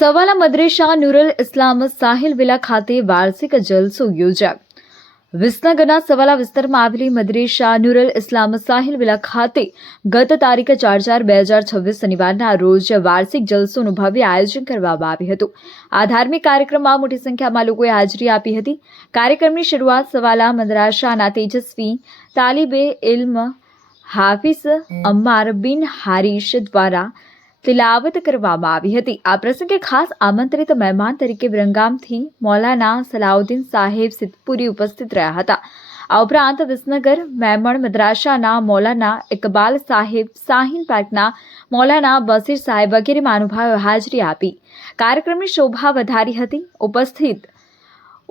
સવાલા મદરેસા નુરુલ ઇસ્લામ Sahil villa ખાતે વાર્ષિક જલસો યોજાયો. વિસનગરના સવાલા વિસ્તારમાં આવેલી મદરેસા નુરુલ ઇસ્લામ સાહિલ વિલા ખાતે ગત તારીખ 4/4/2026 શનિવારના રોજ વાર્ષિક જલસોનું ભવ્ય આયોજન કરવામાં આવ્યું હતું. આ ધાર્મિક કાર્યક્રમમાં મોટી સંખ્યામાં લોકોએ હાજરી આપી હતી. કાર્યક્રમની શરૂઆત સવાલા મદરાસાના તેજસ્વી તાલિબે ઇલ્મ હાફિઝ અમ્માર બિન હારિશ દ્વારા તિલાવત કરવામાં આવી હતી. આ પ્રસંગે ખાસ આમંત્રિત મહેમાન તરીકે વિરંગામથી મૌલાના સલાઉદ્દીન સાહેબ સિદ્ધપુરી ઉપસ્થિત રહ્યા હતા. આ ઉપરાંત વિસનગર મેમણ મદ્રાસાના મૌલાના ઇકબાલ સાહેબ, શાહીન પાર્કના મૌલાના બસીર સાહેબ વગેરે મહાનુભાવોએ હાજરી આપી કાર્યક્રમની શોભા વધારી હતી. ઉપસ્થિત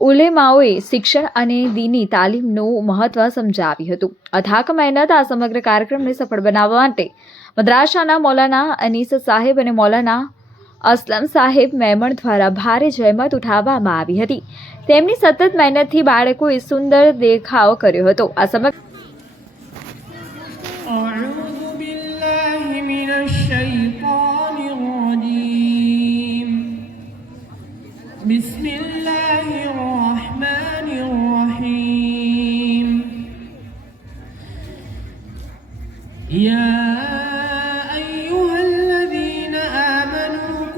ઉલેમાઓએ શિક્ષણ અને દીની તાલીમનું મહત્વ સમજાવ્યું હતું. અથાક મહેનત આ સમગ્ર કાર્યક્રમને સફળ બનાવવા માટે મદ્રાસાના મૌલાના અનીસ સાહેબ અને મૌલાના અસલમ સાહેબ મેમણ દ્વારા ભારે જહેમત ઉઠાવવામાં આવી હતી. તેમની સતત મહેનતથી બાળકોએ સુંદર દેખાવ કર્યો હતો. આ સમગ્ર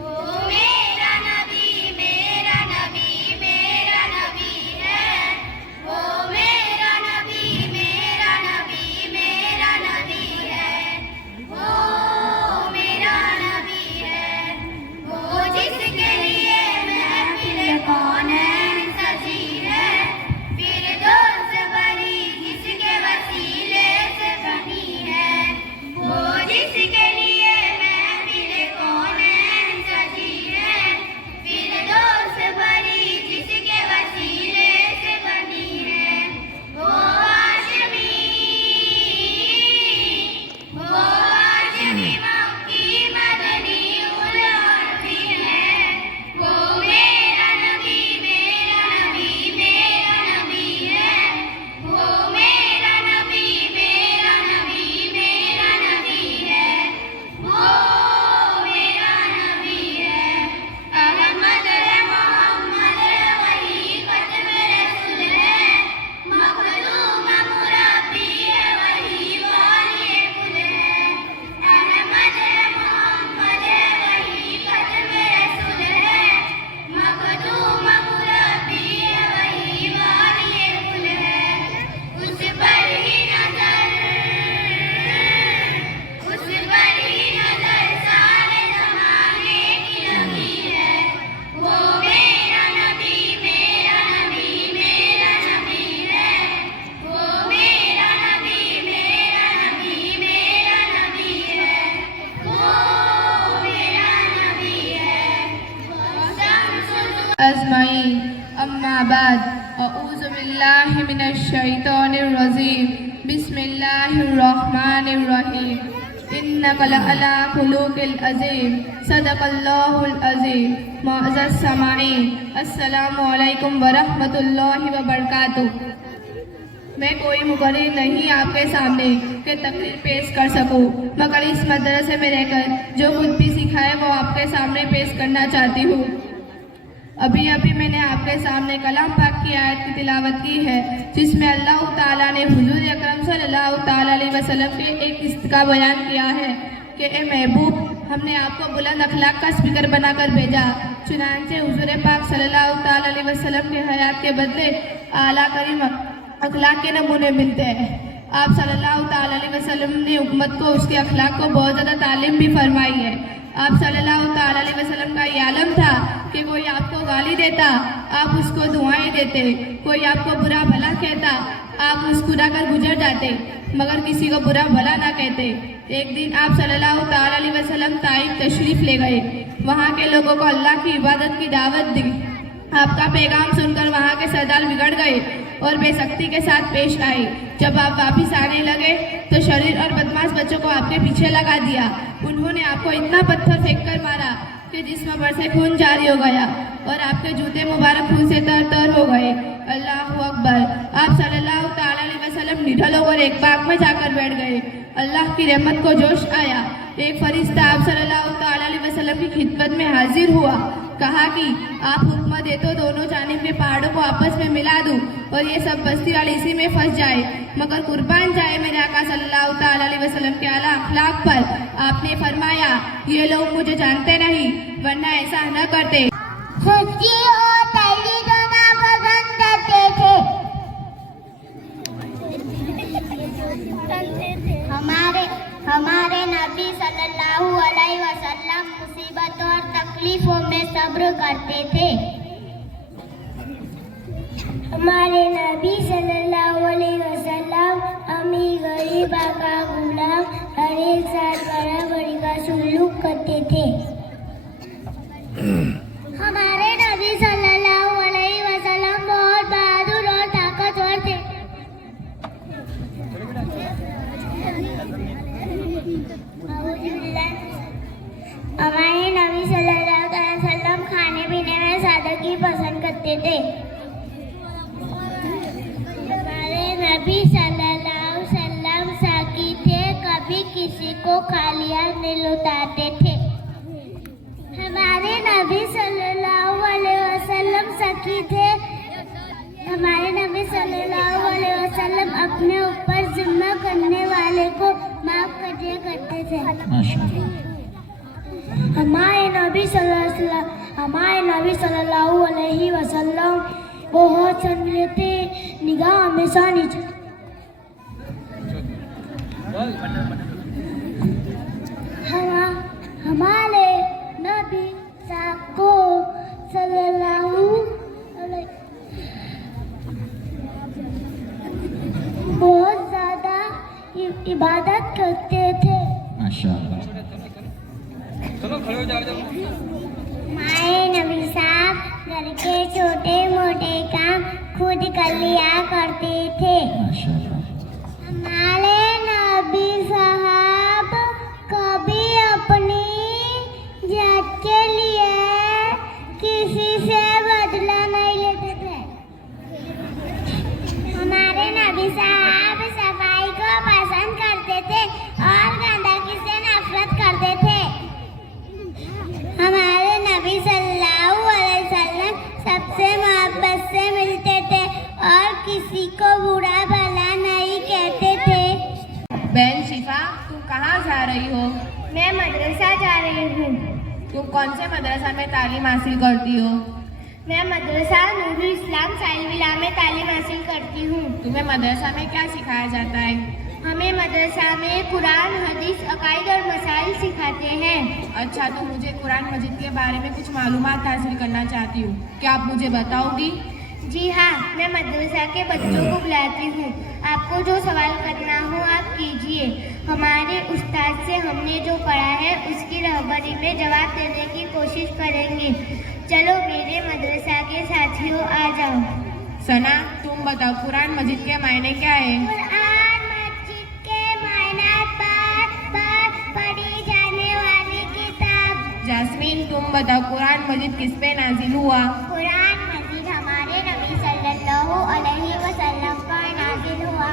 ओ मेरा नबी मेरा नबी मेरा नबी है. ओ मेरा नबी मेरा नबी मेरा नबी है. वो मेरा नबी है. वो जिसके लिए महफिल कौन है सजी है. फिर दोस्त बनी बिस्मिल्लाहिर्रहमानिर्रहीम इन्नका लअला खुलुकिल अज़ीम सदक़ल्लाहुल अज़ीम मुअज़्ज़ज़ समाईन अस्सलामु अलैकुम व रहमतुल्लाहि व बरकातुहू। मैं कोई मुकर्रिर नहीं आपके सामने कि तकरीर पेश कर सकूं, मगर इस मदरसे में रहकर जो कुछ भी सीखा है वो आपके सामने पेश करना चाहती हूँ। अभी मैंने आपके सामने कलाम पाक की आयत की तिलावत की है, जिसमें अल्लाह ताला ने हुजूर अकरम सल्लल्लाहु ताला अलैहि वसल्लम के एक किस्त का बयान किया है कि ए महबूब, हमने आपको बुलंद अखलाक का स्पीकर बनाकर भेजा। चुनांचे हुजूर पाक सल्लल्लाहु ताला अलैहि वसल्लम के हयात के बदले आला करीम अखलाक के नमूने मिलते हैं। आप सल्लल्लाहु ताला अलैहि वसल्लम ने उम्मत को उसके अखलाक को बहुत ज़्यादा तालीम भी फरमाई है। आप सल्लल्लाहु ताला अलैहि वसल्लम का ये आलम था कि कोई आपको गाली देता, आप उसको दुआएं देते, कोई आपको बुरा भला कहता, आप मुस्कुरा कर गुजर जाते, मगर किसी को बुरा भला ना कहते। एक दिन आप सल्लल्लाहु ताला अलैहि वसल्लम ताइफ तशरीफ़ ले गए, वहाँ के लोगों को अल्लाह की इबादत की दावत दी। आपका पैगाम सुनकर वहाँ के सरदार बिगड़ गए और बेसख्ती के साथ पेश आए। जब आप वापस आने लगे तो शरीर और बदमाश बच्चों को आपके पीछे लगा दिया। उन्होंने आपको इतना पत्थर फेंक कर मारा कि जिस्म भर से खून जारी हो गया और आपके जूते मुबारक खून से तर तर हो गए। अल्लाहु अकबर। आप सल्लल्लाहु ताला अलैहि वसल्लम निडल होकर एक बाग में जाकर बैठ गए। अल्लाह की रहमत को जोश आया। एक फरिश्ता आप सल्लल्लाहु ताला अलैहि वसल्लम की खिदमत में हाजिर हुआ, कहा कि आप हुक्म दे तो दोनों जानिब के पहाड़ों को आपस में मिला दूं और ये सब बस्ती वाली इसी में फंस जाए, मगर कुर्बान जाए मेरे आका सल्लल्लाहु ताला अलैहि वसल्लम के आला अखलाक पर। आपने फरमाया, ये लोग मुझे जानते नहीं, वरना ऐसा न करते। सच्ची और तैली दोना पसंद करते थे। हमारे नबी सल्लल्लाहु अलैहि वसल्लम मुसीबतों और तकलीफों में सब्र करते थे। हमारे नबी सल्लल्लाहु अलैहि वसल्लम अमीर गरीब आका गुलाम हर एक साथ बराबरी का सुलूक करते थे। हमारे नबी सल्लल्लाहु अलैहि वसल्लम बहुत बहादुर और ताकतवर थे। हमारे नबी सल्लल्लाहु अलैहि वसल्लम खाने पीने में सादगी पसंद करते थे। हमारे नबी सल्लल्लाहु अलैहि वसल्लम साकी थे, कभी किसी को खाली हाथ नहीं लौटाते थे। हमारे नबी सल्लल्लाहु अलैहि वसल्लम सखी थे। हमारे नबी सल्लल्लाहु अलैहि वसल्लम अपने ऊपर जिम्मा करने वाले को माफ कर दिया करते थे। हमारे नबी सल्लल्लाहु अलैहि वसल्लम बहुत शर्मीले थे, निगाह हमेशा नीचे। हमारे नबी को सल्लल्लाहु अलैहि बहुत ज्यादा इबादत करते थे। माशाअल्लाह। हमारे नबी साहब घर के छोटे मोटे काम खुद कर लिया करते थे। हमारे नबी साहब कभी अपनी जात के लिए किसी से बदला नहीं लेते थे। हमारे नबी साहब सफाई को पसंद करते थे और गंदगी से नफरत करते थे। हमारे नबी सल्लल्लाहु अलैहि वसल्लम सबसे मोहब्बत से मिलते थे और किसी को बुरा भला नहीं कहते थे। बहन शिफा, तुम कहाँ जा रही हो? मैं मदरसा जा रही हूँ। तुम कौन से मदरसा में तालीम हासिल करती हो? मैं मदरसा नूरुल इस्लाम साहिल विला में तालीम हासिल करती हूँ। तुम्हें मदरसा में क्या सिखाया जाता है? हमें मदरसा में कुरान, हदीस, अकायद और मसाइल सिखाते हैं। अच्छा, तो मुझे कुरान मजीद के बारे में कुछ मालूमात हासिल करना चाहती हूँ, क्या आप मुझे बताओगी? जी हाँ, मैं मदरसा के बच्चों को बुलाती हूँ। आपको जो सवाल करना हो आप कीजिए। हमारे उस्ताद से हमने जो पढ़ा है उसकी रहबरी में जवाब देने की कोशिश करेंगे। चलो मेरे मदरसा के साथियों आ जाओ। सना, तुम बताओ कुरान मजीद के मायने क्या है? कुरान मजीद बताओ कुरान मजीद किस पे नाजिल हुआ? कुरान मजीद हमारे नबी सल्लल्लाहु अलैहि वसल्लम पर नाजिल हुआ।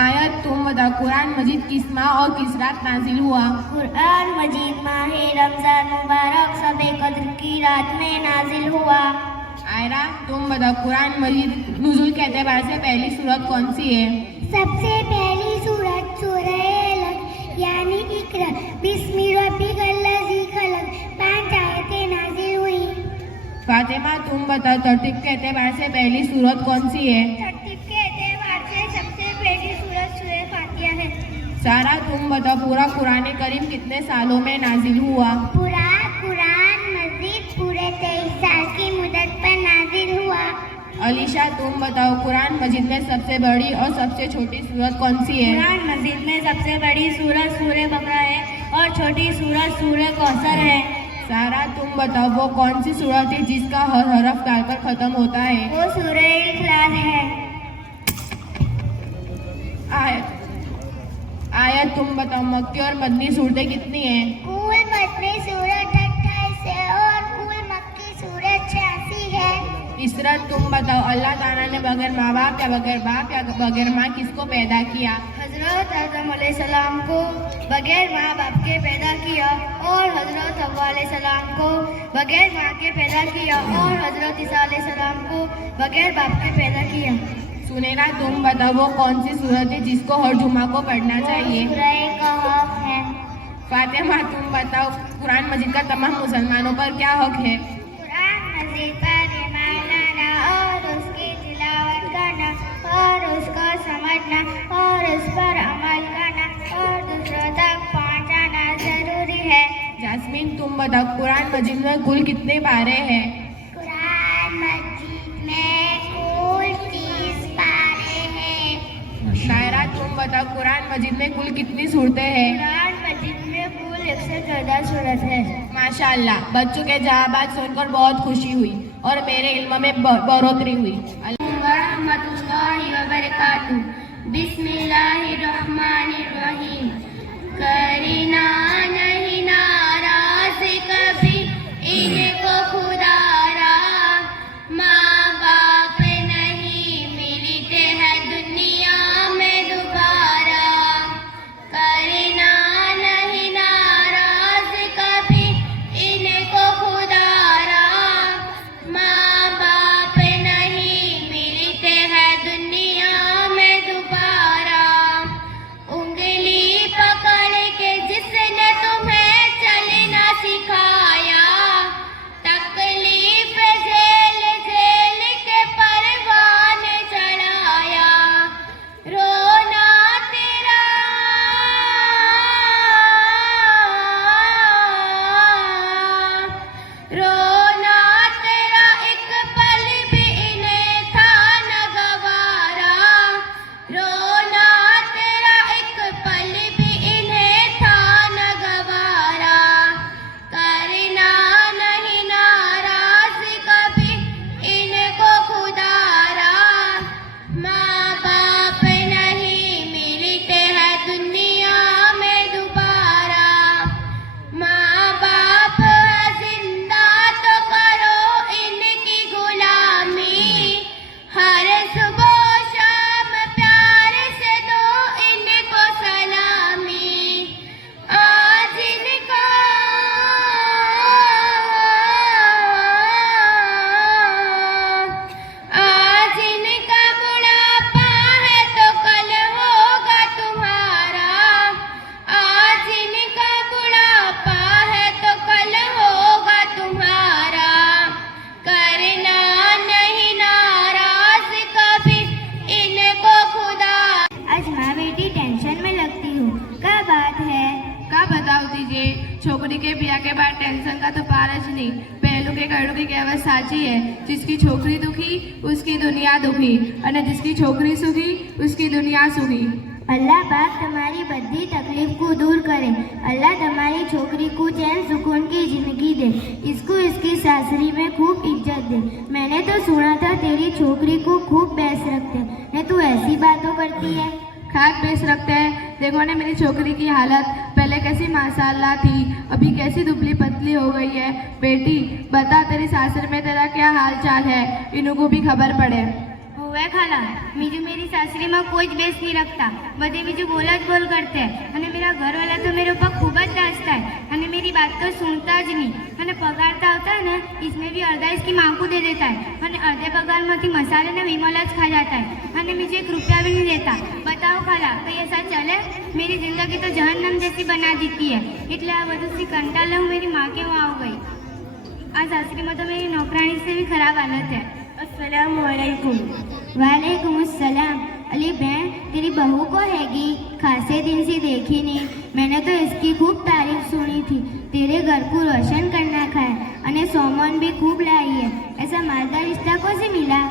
आयत तुम बताओ कुरान मजीद किस माह और किस रात नाजिल हुआ? कुरान मजीद माह रमजान मुबारक शब कद्र की रात में नाजिल हुआ। आयरा तुम बताओ कुरान मजीद नुज़ूल के एतबार से पहली सूरत कौन सी है? सबसे पहली सूरत सूरह अलक यानी इकरा बिस्मि रब्बिकल्लज़ी खलक 5 आयतें नाजिल हुई। फातिमा तुम बताओ तरतीब के एतबार से पहली सूरत कौन सी है? तरतीब के एतबार से सबसे पहली सूरत सूरह फातिहा है। सारा तुम बताओ पूरा कुरान करीम कितने सालों में नाजिल हुआ? पूरा कुरान मजीद पूरे 23 साल की मुद्दत पर नाजिल हुआ। अलीशा तुम बताओ कुरान मजीद में सबसे बड़ी और सबसे छोटी सूरत कौन सी है? कुरान मजीद में सबसे बड़ी सूरत सूरह बकरा है और छोटी सूरत सूरह कौसर है। सारा तुम बताओ वो कौन सी सूरत है जिसका हर हरफ डालकर खत्म होता है? वो सूरह इखलास है। आयत तुम बताओ मक्की और मदनी सूरतें कितनी हैं? कुल मदनी सूरत 28 है और कुल मक्की सूरत 86 है। इसरत तुम बताओ अल्लाह ताला ने बगैर माँ बाप या बगैर माँ किसको पैदा किया? हजरत आदम अलैहिस्सलाम को बगैर माँ बाप के पैदा किया और हजरत हव्वा अलैहिस्सलाम को बगैर माँ के पैदा किया और हजरत ईसा अलैहिस्सलाम को बगैर बाप के पैदा किया। सुनैना तुम बताओ वो कौन सी सूरत है जिसको हर जुमा को पढ़ना चाहिए? सूरह कहफ है। फातिमा तुम बताओ कुरान मजीद का तमाम मुसलमानों पर क्या हक है? कुरान मजीद पर ईमान लाना और उसकी तिलावत करना और उसको समझना और उस पर अमल करना और दूसरों तक पहुंचाना जरूरी है। जास्मीन तुम बताओ कुरान मजीद में कुल कितने पारे हैं? कुरान मजीद में कुल 30 पारे हैं। शायरा तुम बताओ कुरान मजीद में कुल कितनी सूरतें हैं? कुरान मजीद में कुल 114 सूरत है। माशाअल्लाह, बच्चों के जवाबात सुनकर बहुत खुशी हुई और मेरे इल्म में बढ़ोतरी हुई। रहमतुल्लाहि व बरकातुहू। बिस्मिल्लाहिर्रहमानिर्रहीम। करीना नहीं नाराज कभी इनको खुदारा, माँ बाप नहीं मिलते हैं दुनिया में दोबारा। करीना नहीं नाराज कभी इनको खुदारा, माँ बाप नहीं मिलते हैं दुनिया में दोबारा। उंगली पकड़ के जिसने तुम्हें चलना सिखाया, तकलीफ झेल झेल के परवाने चढ़ाया। रोना तेरा रोना तेरा एक पल भी इन्हें था न गवारा। रोना तेरा एक पल भी इन्हें था न गवारा। करना नहीं नाराज कभी इनको खुदारा, माँ बाप नहीं मिलते हैं दुनिया में दोबारा। माँ बाप है जिंदा तो करो इनकी गुलामी, हर सुबह शाम प्यार से दो इनको सलामी। आज इनका बुढ़ापा है तो कल होगा तुम्हारा। आज इनका बुढ़ापा है तो कल होगा तुम्हारा। करना नहीं नाराज कभी इनको खुदा। आज माँ बेटी टेंशन में लगती हूँ, क्या बात है? का बताओ दीजिए, छोकरी के ब्याह के बाद टेंशन का तो पारज नहीं। पहलू के कड़ू की कहावत साची है, जिसकी छोकरी दुखी उसकी दुनिया दुखी, और जिसकी छोकरी सुखी उसकी दुनिया सुखी। अल्लाह पाक तुम्हारी बद्दी तकलीफ को दूर करे। अल्लाह तुम्हारी छोकरी को चैन सुकून की जिंदगी दे, इसको इसकी सासरी में खूब इज्जत दे। मैंने तो सुना था तेरी छोकरी को खूब पैस रखते हैं, तू ऐसी बातों करती है? खाक बेच रखते हैं। देखो ने मेरी छोकरी की हालत, पहले कैसी माशाल्लाह थी, अभी कैसी दुबली पतली हो गई है। बेटी बता, तेरी सासर में तेरा क्या हाल चाल है, इनको भी खबर पड़े। होवे खाला, बीजू मेरी सासरी में कोई જ બેસ नहीं रखता, बधे बीजू बोल જ बोल करते हैं અને मेरा घर वाला तो मेरे ऊपर खूब જ नाचता है અને मेरी बात तो सुनता જ नहीं અને पगार होता है ना, इसमें भी अर्धा इसकी माँ को दे देता है અને अर्धे पगार में मसाले ने विमल જ खा जाता है અને मुझे 1 रुपया भी नहीं देता। बताओ खाला, कहीं ऐसा चले? मेरी जिंदगी तो जहन्नम जैसी बना देती है, એટલે આ બધું કંટાળે હું मेरी माँ के वहाँ आ गई। आ सासरी में तो मेरी नौकरानी से भी खराब हालत है। अस्सलाम वालेकुम। वालेकुम अस्सलाम। अली बहन, तेरी बहू को हैगी, खासे दिन से देखी नहीं। मैंने तो इसकी खूब तारीफ सुनी थी, तेरे घर को रोशन करना का है और सामान भी खूब लाई है। ऐसा मालदार रिश्ता को से मिला?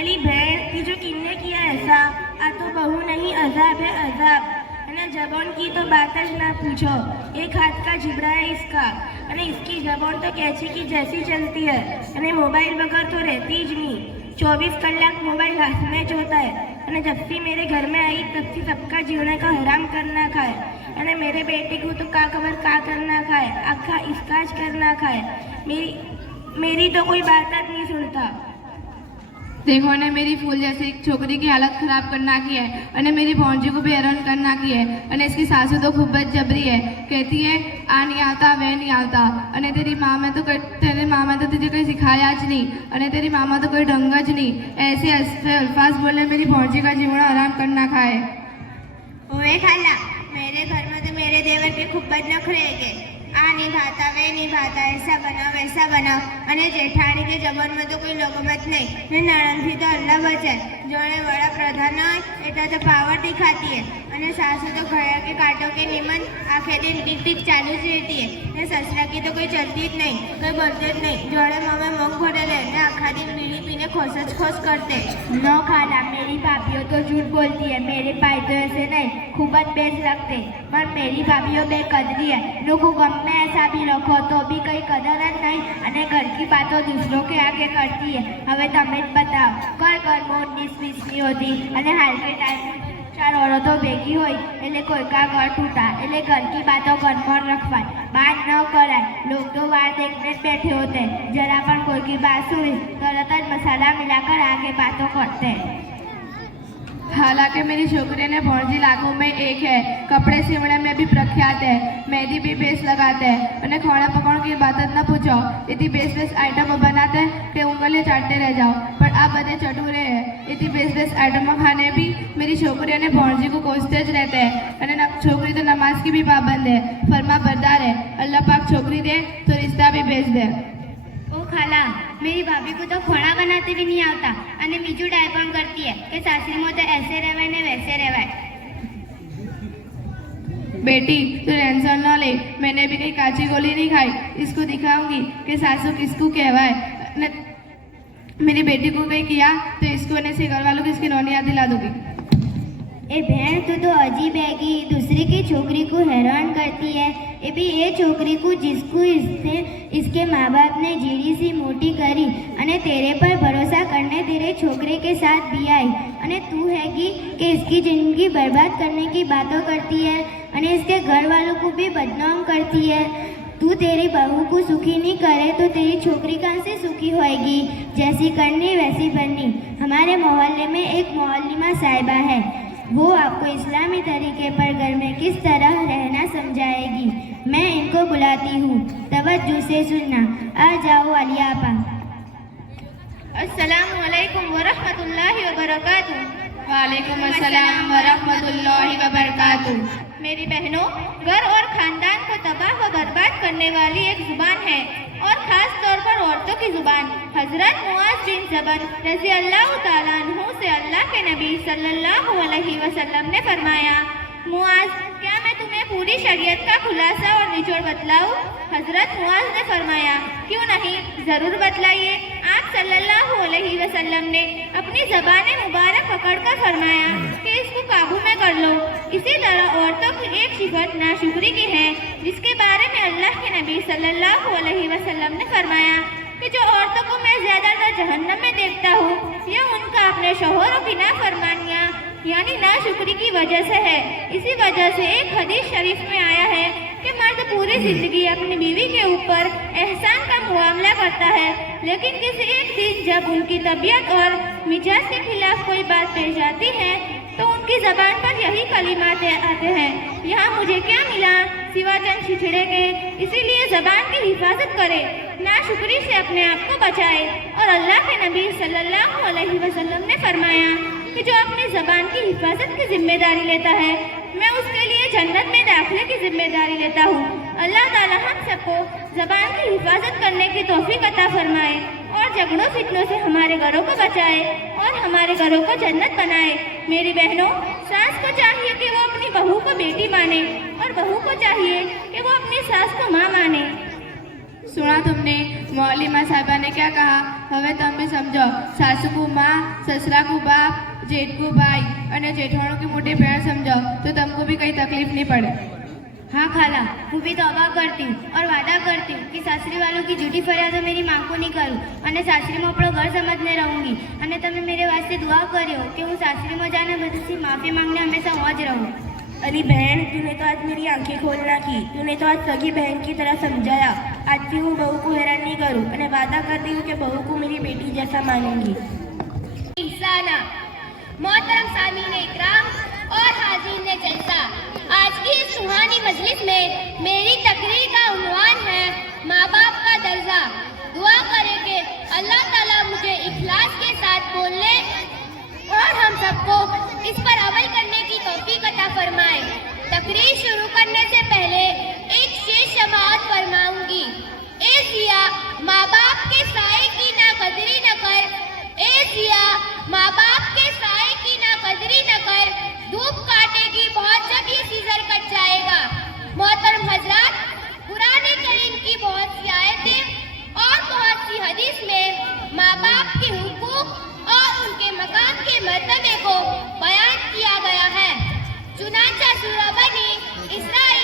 अली बहन, ये जो किन्ने किया ऐसा, आ तो बहू नहीं अजाब है अजाब। અને જબાન की तो बात જ ना पूछो, एक हाथ का जिबड़ा है इसका અને इसकी जबान तो कैसी की जैसी चलती है અને मोबाइल बगैर तो रहती જ नहीं। 24 कलाक मोबाइल हाथ में જ होता है અને जब से मेरे घर में आई तब से सबका जीने का हराम करना खाए અને मेरे बेटे को तो का खबर का करना खाए, आखा इसका ज करना खाए। मेरी तो कोई बात જ नहीं सुनता। देखो ने मेरी फूल जैसी एक छोकरी की हालत खराब करना की है और मेरी भौजी को भी हैरान करना की है और इसकी सासू तो खूब जबरी है, कहती है आ नहीं आता वह नहीं आता और तेरी माँ में तो तुझे कोई सिखाया ज नहीं और तेरी मामा तो कोई ढंग ज नहीं। ऐसे अल्फाज बोले मेरी भौजी का जीवना आराम करना खाए। ओए खाला, मेरे घर में तो मेरे देवर के खूब नखरे गए, आ नहीं भाता वे नहीं भाता, ऐसा बनाओ वैसा बनाओ અને જેઠાણી के जबान में तो कोई लगमत नहीं ने नणंद तो अल्लाह बचाए। जोड़े बड़ा प्रधान हो एटा तो पावर दिखाती है અને सासू तो घर के कांटों के निमन आखे दिन टिक टिक चालू ज रहती है ने ससुरा की तो कोई चलती ज नहीं, कोई बनते ज नहीं। जोड़े मम्मी मुंह भरेले ने आखा दिन बीड़ी पीने खोस करते। नो खाला, मेरी भाभीओ तो झूठ बोलती है, मेरे भाई तो ऐसे नहीं, खूब જ बेस लगते, पर मेरी भाभीओ बेकदरी है। लोगों गमे ऐसा भी रखो तो भी कई कदर જ नहीं અને घर की बातों दूसरों के आगे करती है। હવે તમે જ बताओ, घर में 19-20 नहीं होती અને हाल के टाइम 4 औरतों भेगी होई એટલે કોઈ કા घर टूटा એટલે घर की बातों घर में रखवाय, बात न कराय। लोग तो वार देखने बैठे होते हैं, जरा पण कोई की बात सुनी तुरंत જ मसाला मिलाकर आगे बातों करते हैं। हालांकि मेरी छोकरी ने भौजी लाखों में एक है, कपड़े सीवने में भी प्रख्यात है, मेहंदी भी बेस लगाते हैं और खाना पकाने की बात न पूछो, इतनी बेस आइटम बनाते हैं कि उंगली चाटते रह जाओ। पर आप बड़े चटूरे हैं, इतनी बेस आइटम खाने भी मेरी छोकरियों ने भौजी को कोसते ज रहते हैं और छोकरी तो नमाज की भी पाबंद है, फरमा बरदार है। अल्लाह पाक छोकरी दे तो रिश्ता भी बेच दे। ओ खाला, मेरी भाभी को तो खोड़ा बनाते भी नहीं आता અને બીજું ડાયપણ करती है कि सासरी में तो ऐसे रहवाय ने वैसे रहवाय। बेटी तू टेंशन न ले, मैंने भी कहीं काची गोली नहीं खाई, इसको दिखाऊंगी कि सासू किसको कहवाए। मेरी बेटी को कहीं किया तो इसको ऐसे घर वालों को इसकी नौनियाँ दिला दूंगी। ए बहन, तू तो अजीब हैगी, दूसरे की छोकरी को हैरान करती है। ये भी ये छोकरी को जिसको इसके माँ बाप ने जीड़ी सी मोटी करी अने तेरे पर भरोसा करने तेरे छोकरे के साथ भी आई अने तू हैगी कि इसकी जिंदगी बर्बाद करने की बातों करती है अने इसके घर वालों को भी बदनाम करती है। तू तेरी बहू को सुखी नहीं करे तो तेरी छोकरी कहाँ से सुखी होएगी? जैसी करनी वैसी बननी। हमारे मोहल्ले में एक मोहल्लिमा साहिबा है, वो आपको इस्लामी तरीके पर घर में किस तरह रहना समझाएगी। मैं इनको बुलाती हूँ, तवज्जो से सुनना। आ जाओ आलिया आपा। अस्सलाम वालेकुम व रहमतुल्लाहि व बरकातुहू। वालेकुम अस्सलाम व रहमतुल्लाहि व बरकातुहू। मेरी बहनों, घर और खानदान को तबाह व बर्बाद करने वाली एक जुबान है और खास तौर पर औरतों की जुबान। हजरत मुआज बिन जबल रज़ी अल्लाह ताला अन्हु से अल्लाह के नबी सल्लल्लाहु अलैहि वसल्लम ने फरमाया, मुआज, क्या मैं तुम्हें पूरी शरीयत का खुलासा और निचोड़ बतलाऊं? हजरत मुआज ने फरमाया, क्यों नहीं, जरूर बतलाइए। आप सल्लल्लाहु अलैहि वसल्लम ने अपनी ज़बान मुबारक पकड़कर फरमाया कि इसको काबू में कर लो। इसी तरह औरतों की एक सिफत नाशुक्री की है, जिसके बारे में अल्लाह के नबी सल्लल्लाहु अलैहि वसल्लम ने फरमाया कि जो औरतों को मैं ज्यादातर जहन्नम में देखता हूँ, यह उनका अपने शौहरों की नाफरमानियाँ यानी नाशुक्री की वजह से है। इसी वजह से एक हदीस शरीफ में आया है कि मर्द पूरी जिंदगी अपनी बीवी के ऊपर एहसान का मुआमला करता है, लेकिन किसी एक दिन जब उनकी तबीयत और मिजाज के खिलाफ कोई बात पेश आती है तो उनकी जबान पर यही कलिमात आते हैं, यहाँ मुझे क्या मिला सिवा चंद छिछड़े के। इसीलिए जबान की हिफाजत करे, नाशुक्री से अपने आप को बचाए। और अल्लाह के नबी सल्लल्लाहु अलैहि वसल्लम ने फरमाया कि जो अपनी जबान की हिफाजत की जिम्मेदारी लेता है, मैं उसके लिए जन्नत में दाखिले की जिम्मेदारी लेता हूँ। अल्लाह ताला हम सबको जबान की हिफाजत करने की तौफीक अता फरमाए और झगड़ों फितनों से हमारे घरों को बचाए और हमारे घरों को जन्नत बनाए। मेरी बहनों, सास को चाहिए कि वो अपनी बहू को बेटी माने और बहू को चाहिए कि वो अपनी सास को माँ माने। सुना तुमने मौलिमा साहिबा ने क्या कहा? हमें તમે સમજો, સાસુ को माँ, ससुरा को बाप, जेठ को भाई और जेठाणों की मोटी बहन समझो तो तुमको भी कहीं तकलीफ नहीं पड़े। हाँ खाला, હું भी तौबा करती हूँ और वादा करती हूँ कि सासरी वालों की झूठी फरियादो मेरी माँ को नहीं करूँ और सासरी में अपनो घर समझने रहूँगी। और तमे मेरे वास्ते दुआ करियो कि हूँ सासरी में जाने बदसी माफ़ी मांगने हमेशा वहाँ रहूँ। अरे बहन, तूने तो आज मेरी आंखें खोलना की। तूने तो आज सगी बहन की तरह समझाया। आज भी हूँ बहू को हैरान नहीं करूँ और वादा करती हूँ कि बहू को मेरी बेटी जैसा मानूंगी। इंसाना मोहतरम सामीन इकराम और हाज़रीन जलसा, आज की इस सुहानी मजलिस में मेरी तकरीर का उन्वान है माँ बाप का दर्जा। दुआ करें कि अल्लाह ताला मुझे इखलास के साथ बोलने और हम सबको इस पर अमल करने की तौफीक अता फरमाए। तकरीर शुरू करने से पहले एक शेर समाअत फरमाऊंगी। ए जिया माँ बाप के साए की ना कदरी न कर, ए जिया माँ बाप के साए की ना कदरी न कर, धूप काटेगी बहुत जब ये सीजर कट जाएगा। मोहतरम हजरात, कुरान करीम की बहुत सी आयतें और बहुत सी हदीस में माँ बाप के हुकूक और उनके मकाम के मर्तबे को बयान किया गया है। चुनांचा सूरह बनी इसराइल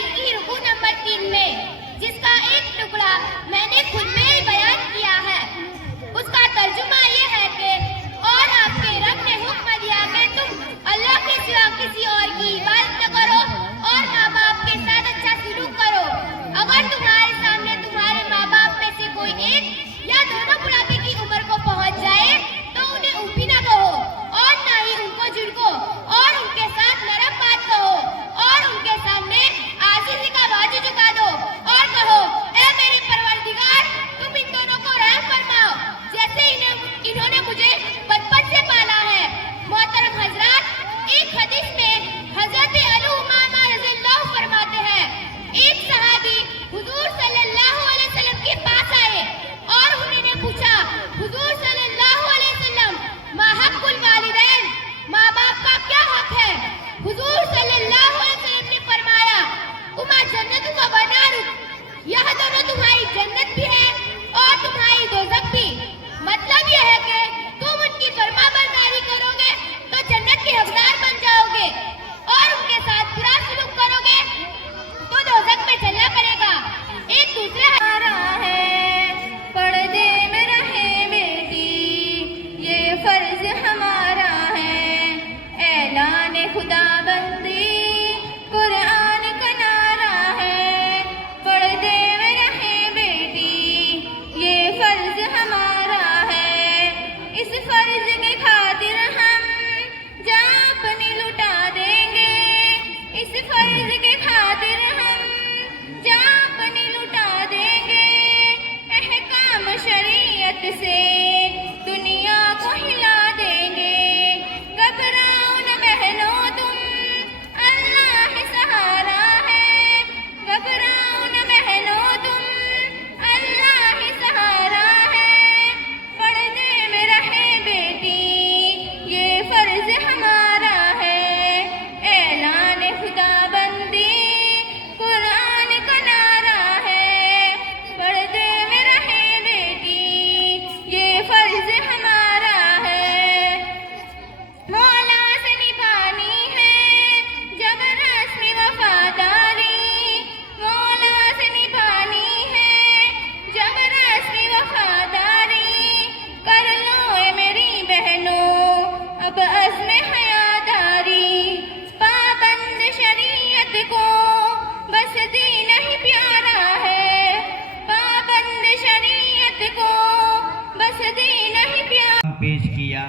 पेश किया,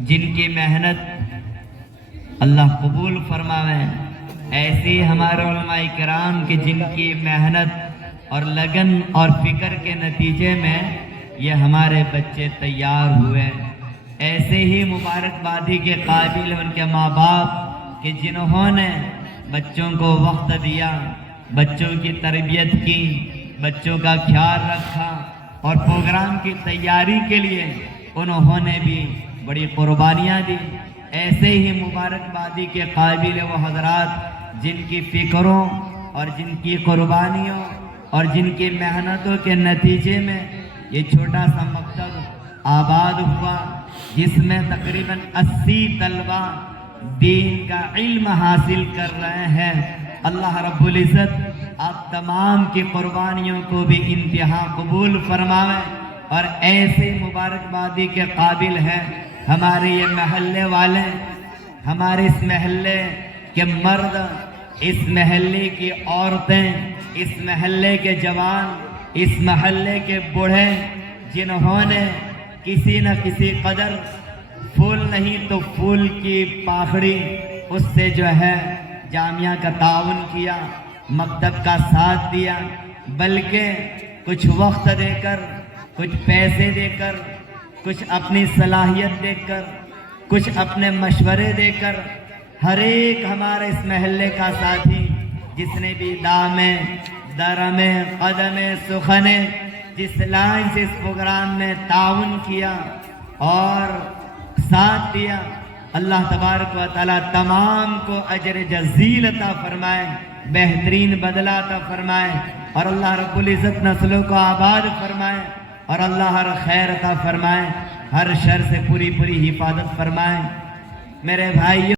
जिनकी मेहनत अल्लाह कबूल फरमावे। ऐसे हमारे उलमाए किराम के जिनकी मेहनत और लगन और फिक्र के नतीजे में ये हमारे बच्चे तैयार हुए। ऐसे ही मुबारकबादी के काबिल उनके माँ बाप कि जिन्होंने बच्चों को वक्त दिया, बच्चों की तरबियत की, बच्चों का ख्याल रखा और प्रोग्राम की तैयारी के लिए उन्होंने भी बड़ी कुर्बानियाँ दी। ऐसे ही मुबारकबादी के काबिल वो हजरात जिनकी फ़िक्रों और जिनकी कुर्बानियों और जिनकी मेहनतों के नतीजे में ये छोटा सा मकतब आबाद हुआ, जिसमें तकरीबन 80 तलबा दीन का इल्म हासिल कर रहे हैं। अल्लाह रब्बुल इज़्ज़त आप तमाम की कुर्बानियों को भी इंतहा कबूल फरमावे। और ऐसे मुबारकबादी के काबिल हैं हमारे ये महल्ले वाले, हमारे इस महल्ले के मर्द, इस महल्ले की औरतें, इस महल्ले के जवान, इस महल्ले के बूढ़े, जिन्होंने किसी न किसी कदर फूल नहीं तो फूल की पाखड़ी उससे जो है जामिया का ताउन किया, मकतब का साथ दिया, बल्कि कुछ वक्त देकर, कुछ पैसे देकर, कुछ अपनी सलाहियत देकर, कुछ अपने मशवरे देकर, हर एक हमारे इस महल्ले का साथी जिसने भी दामे दरमे कदमे सुखने जिस लाइन से इस प्रोग्राम में ताउन किया और साथ दिया, अल्लाह तबारक व तआला तमाम को अजर जज़ील अता फरमाए, बेहतरीन बदला अता फरमाए और अल्लाह रब्बुल इज़्ज़त नस्लों को आबाद फरमाए और अल्लाह हर खैर अता फरमाए, हर शर से पूरी पूरी हिफाजत फरमाए। मेरे भाइयों,